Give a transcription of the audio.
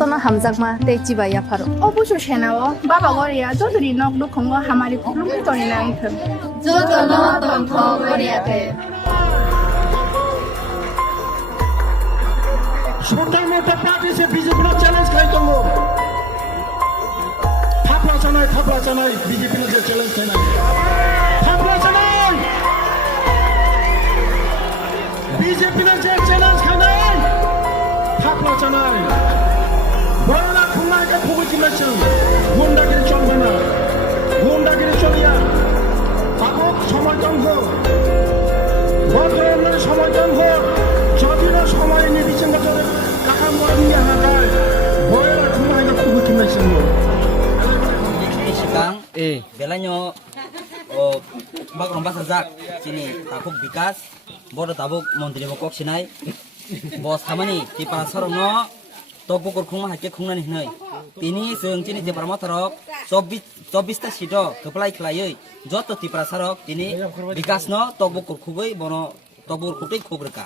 jotono hamjakma tei chibaya pharo অবশ্য সেনাও বাবা Garia যতরি knock দুখঙ্গ হামারি খুলুম তরি না আইথম jotono tongtho goriate छोटा मोटा पार्टी से बीजेपी ने चैलेंज खाई तुमको थापला चनाई बीजेपी ने जो चैलेंज खाई ना थापला चनाई बीजेपी ने जो चैलेंज खाई ना थापला चनाई बड़ा खुना के फुगु चिमेशन गुंडागिरी चलबे ना गुंडागिरी चलिया आपको समर्थन हो বর্তমানে সমাধান হোক যদি না সময় নির্দিষ্ট বছরে টাকা মরে নিয়ে হাঁটায় বইয়ের ঘুমায় না খুব কিনেছেন Sikang belanyo bagrong basa jak sini takuk bikas bodo tabuk montri bokok sinai bos hamani ti parasarong no tokbukur khungma hake khungnani hnai tini sung sini ti paramatarok 24 ta sito keplai khlaioi joto ti parasarok tini bikas no tokbukur khugoi bono tokbukur khutei khugreka